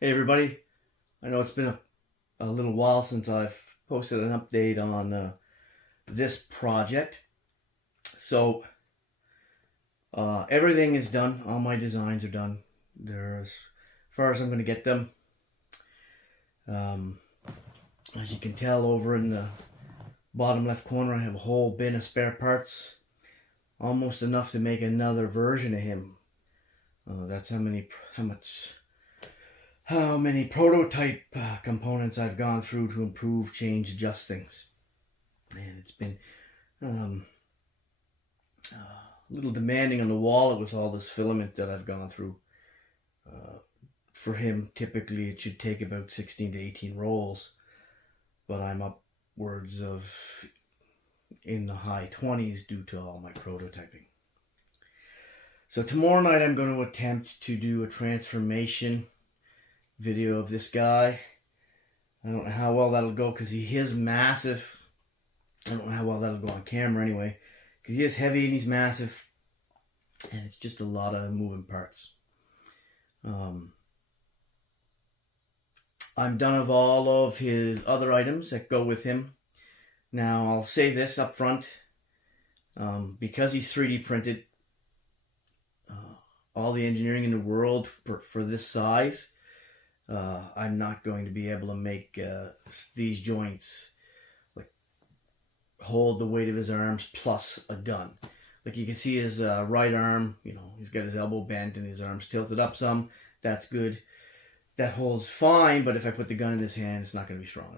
Hey everybody, I know it's been a little while since I've posted an update on this project. So everything is done, all my designs are done. They're as far as I'm going to get them. As you can tell over in the bottom left corner, I have a whole bin of spare parts. Almost enough to make another version of him. That's how many prototype components I've gone through to improve, change, adjust things. And it's been a little demanding on the wallet with all this filament that I've gone through. For him, typically it should take about 16 to 18 rolls, but I'm upwards of in the high 20s due to all my prototyping. So tomorrow night I'm going to attempt to do a transformation video of this guy. I don't know how well that'll go because he is massive. I don't know how well that'll go on camera anyway, because he is heavy and he's massive, and it's just a lot of moving parts. I'm done with all of his other items that go with him. Now I'll say this up front, because he's 3D printed, all the engineering in the world for this size, I'm not going to be able to make these joints like hold the weight of his arms plus a gun. Like you can see his right arm, he's got his elbow bent and his arms tilted up some. That's good. That holds fine, but if I put the gun in his hand, it's not going to be strong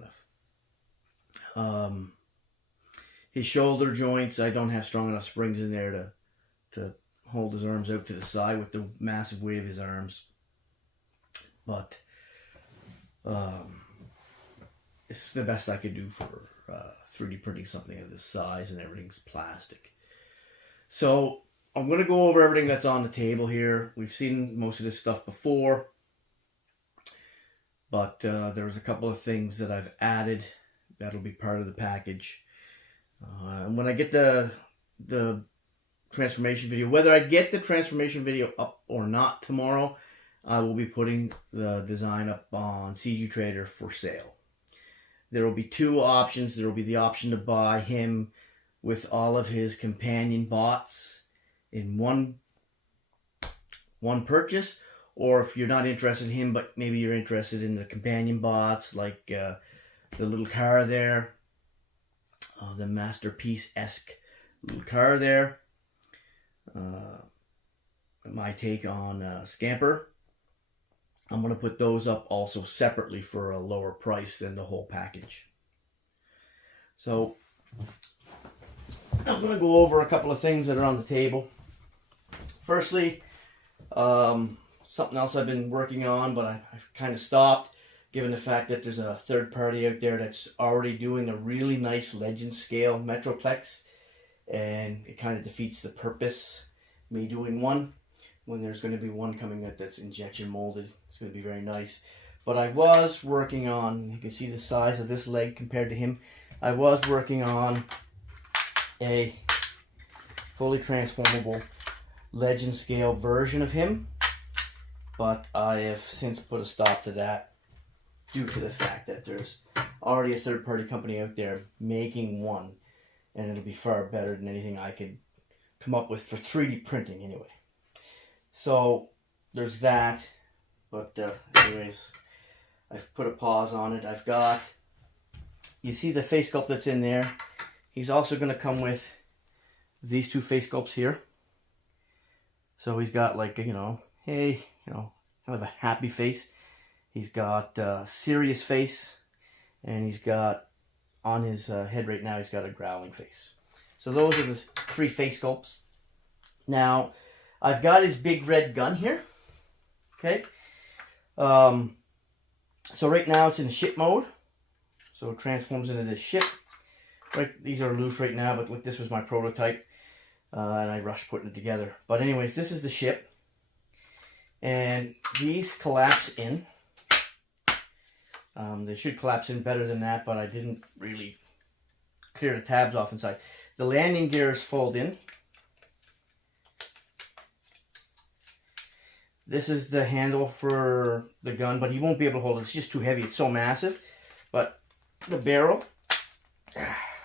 enough. His shoulder joints, I don't have strong enough springs in there to hold his arms out to the side with the massive weight of his arms. But it's the best I could do for 3D printing something of this size, and everything's plastic. So I'm going to go over everything that's on the table here. We've seen most of this stuff before, but there was a couple of things that I've added that'll be part of the package. When I get the transformation video, whether I get the transformation video up or not tomorrow, I will be putting the design up on CGtrader for sale. There will be two options. There will be the option to buy him with all of his companion bots in one purchase, or if you're not interested in him, but maybe you're interested in the companion bots, like the little car there, the Masterpiece-esque little car there, my take on Scamper. I'm going to put those up also separately for a lower price than the whole package. So I'm going to go over a couple of things that are on the table. Firstly, something else I've been working on, but I've kind of stopped, given the fact that there's a third party out there that's already doing a really nice legend scale Metroplex, and it kind of defeats the purpose, me doing one, when there's going to be one coming out that's injection molded. It's going to be very nice. But I was working on, you can see the size of this leg compared to him. I was working on a fully transformable legend scale version of him, but I have since put a stop to that due to the fact that there's already a third-party company out there making one, and it'll be far better than anything I could come up with for 3D printing anyway. So there's that, but anyways, I've put a pause on it. I've got, you see the face sculpt that's in there. He's also going to come with these two face sculpts here. So he's got like, hey, kind of a happy face. He's got a serious face, and he's got, on his head right now, he's got a growling face. So those are the three face sculpts. Now, I've got his big red gun here. Okay. So right now it's in ship mode. So it transforms into this ship. Right, these are loose right now, but look, this was my prototype. And I rushed putting it together. But anyways, this is the ship. And these collapse in. They should collapse in better than that, but I didn't really clear the tabs off inside. The landing gears fold in. This is the handle for the gun, but he won't be able to hold it. It's just too heavy. It's so massive. But the barrel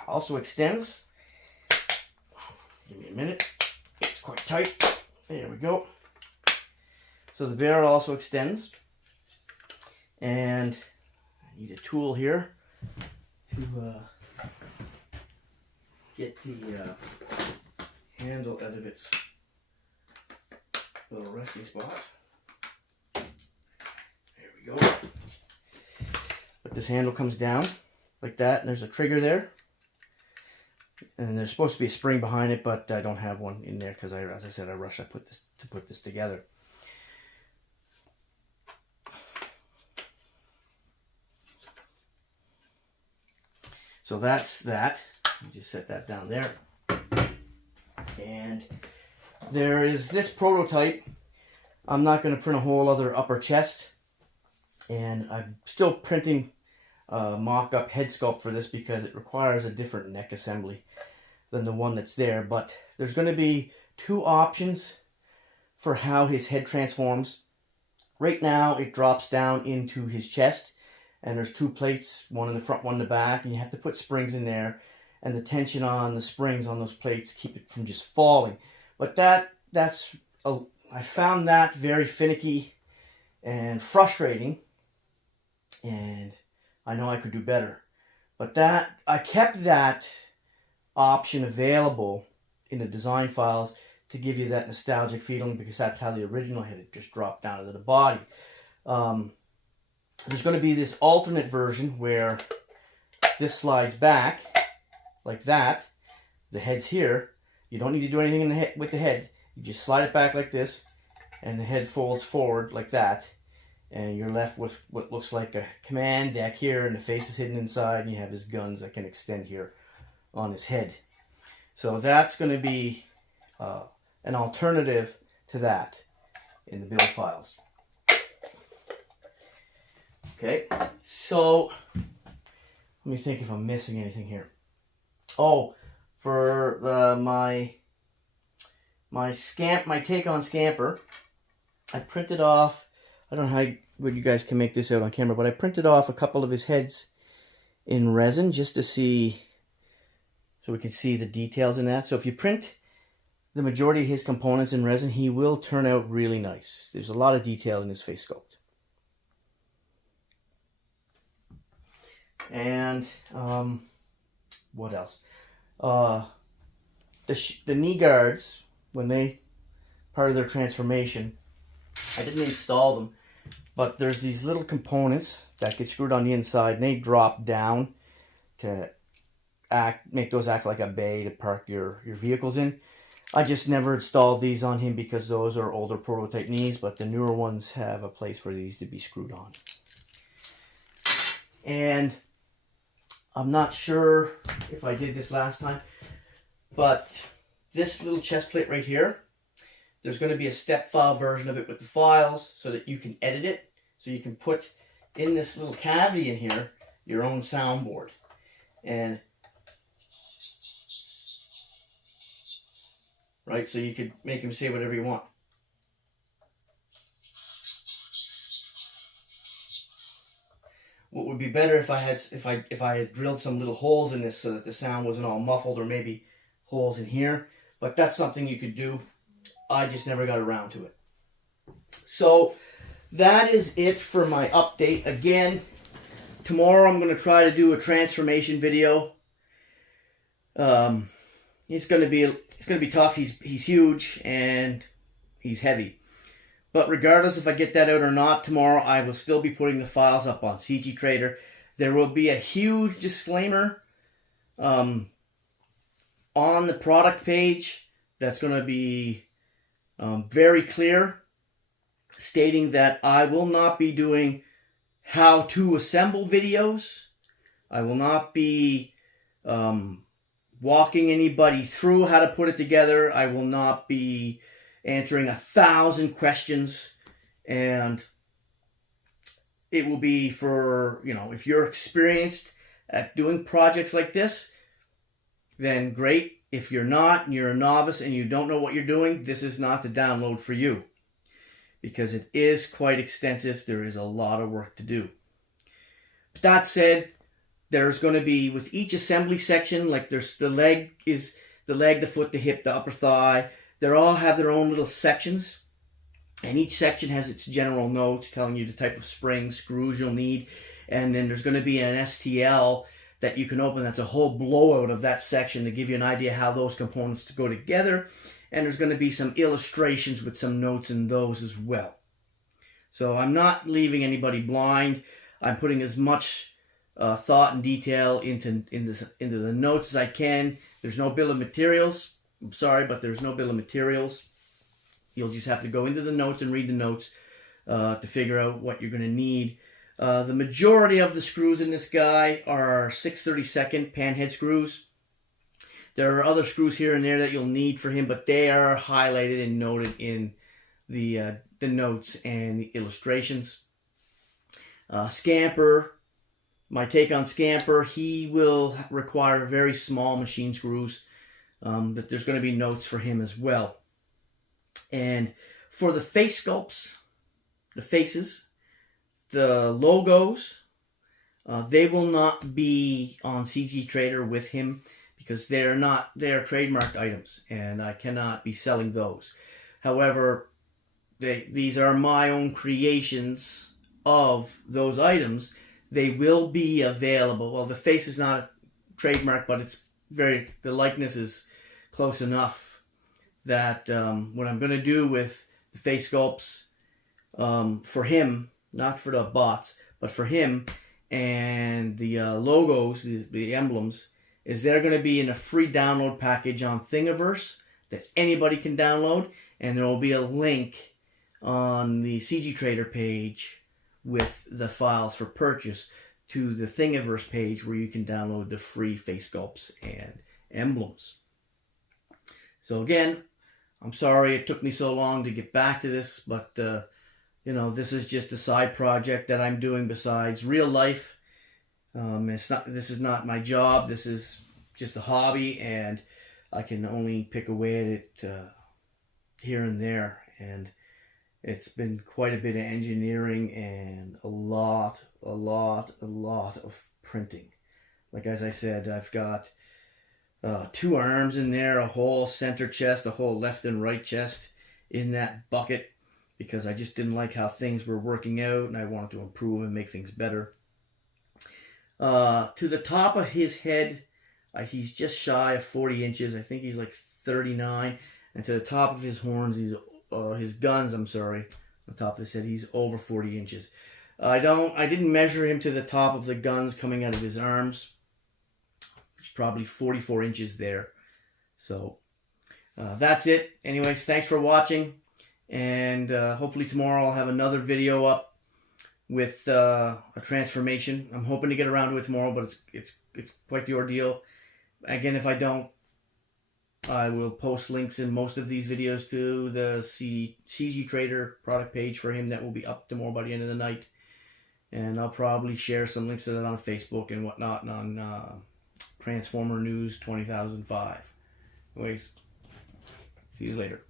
also extends. Give me a minute. It's quite tight. There we go. So the barrel also extends. And I need a tool here to get the handle out of its little resting spot. There we go. But this handle comes down like that, and there's a trigger there. And there's supposed to be a spring behind it, but I don't have one in there because, as I said, I rushed to put this together. So that's that. Just set that down there. And there is this prototype. I'm not going to print a whole other upper chest. And I'm still printing mock-up head sculpt for this because it requires a different neck assembly than the one that's there. But there's going to be two options for how his head transforms. Right now it drops down into his chest, and there's two plates, one in the front, one in the back, and you have to put springs in there, and the tension on the springs on those plates keep it from just falling. But I found that very finicky and frustrating, and I know I could do better. But I kept that option available in the design files to give you that nostalgic feeling, because that's how the original had just dropped down into the body. There's going to be this alternate version where this slides back like that. The head's here. You don't need to do anything with the head. You just slide it back like this, and the head folds forward like that. And you're left with what looks like a command deck here, and the face is hidden inside, and you have his guns that can extend here on his head. So that's going to be an alternative to that in the build files. Okay, so let me think if I'm missing anything here. Oh, for my take on Scamper, I printed off. I don't know how good you guys can make this out on camera, but I printed off a couple of his heads in resin just to see, so we can see the details in that. So if you print the majority of his components in resin, he will turn out really nice. There's a lot of detail in his face sculpt. And what else? The knee guards, when they part of their transformation, I didn't install them, but there's these little components that get screwed on the inside, and they drop down to make those act like a bay to park your vehicles in. I just never installed these on him because those are older prototype knees, but the newer ones have a place for these to be screwed on. And I'm not sure if I did this last time, but this little chest plate right here, there's going to be a step file version of it with the files so that you can edit it. So you can put in this little cavity in here your own soundboard. And right, so you could make him say whatever you want. What would be better if I had drilled some little holes in this so that the sound wasn't all muffled, or maybe holes in here. But that's something you could do. I just never got around to it. So that is it for my update. Again, tomorrow I'm going to try to do a transformation video. It's going to be tough. He's huge and he's heavy. But regardless if I get that out or not, tomorrow I will still be putting the files up on CGtrader. There will be a huge disclaimer on the product page that's going to be very clear, stating that I will not be doing how to assemble videos. I will not be walking anybody through how to put it together. I will not be answering 1,000 questions, and it will be for, if you're experienced at doing projects like this, then great. If you're not, and you're a novice and you don't know what you're doing, this is not the download for you. because it is quite extensive. There is a lot of work to do. But that said, there's going to be, with each assembly section, like there's the leg, the foot, the hip, the upper thigh. They all have their own little sections. And each section has its general notes telling you the type of springs, screws you'll need. And then there's going to be an STL that you can open that's a whole blowout of that section to give you an idea how those components to go together. And there's going to be some illustrations with some notes in those as well. So I'm not leaving anybody blind. I'm putting as much thought and detail into the notes as I can. There's no bill of materials. I'm sorry, but there's no bill of materials. You'll just have to go into the notes and read the notes to figure out what you're going to need. The majority of the screws in this guy are 6/32 panhead screws. There are other screws here and there that you'll need for him, but they are highlighted and noted in the notes and the illustrations. Scamper, my take on Scamper, he will require very small machine screws. That there's going to be notes for him as well. And for the face sculpts, the faces, the logos, they will not be on CGtrader with him because they are trademarked items and I cannot be selling those. However, these are my own creations of those items. They will be available. Well, the face is not trademarked, but the likeness is close enough that what I'm going to do with the face sculpts for him, not for the bots, but for him, and the logos, the emblems, is they're going to be in a free download package on Thingiverse that anybody can download, and there will be a link on the CGtrader page with the files for purchase to the Thingiverse page where you can download the free face sculpts and emblems. So again, I'm sorry it took me so long to get back to this, but this is just a side project that I'm doing besides real life. This is not my job. This is just a hobby, and I can only pick away at it here and there. And it's been quite a bit of engineering and a lot of printing. Like as I said, I've got 2 arms in there, a whole center chest, a whole left and right chest in that bucket because I just didn't like how things were working out and I wanted to improve and make things better. To the top of his head, he's just shy of 40 inches. I think he's like 39. And to the top of his horns, his guns, I'm sorry, on the top of his head, he's over 40 inches. I didn't measure him to the top of the guns coming out of his arms. Probably 44 inches there. So that's it. Anyways, thanks for watching, and hopefully tomorrow I'll have another video up with a transformation. I'm hoping to get around to it tomorrow, but it's quite the ordeal. Again, if I don't, I will post links in most of these videos to the CGtrader product page for him that will be up tomorrow by the end of the night, and I'll probably share some links to that on Facebook and whatnot and on Transformer News 2005. Anyways, see you later.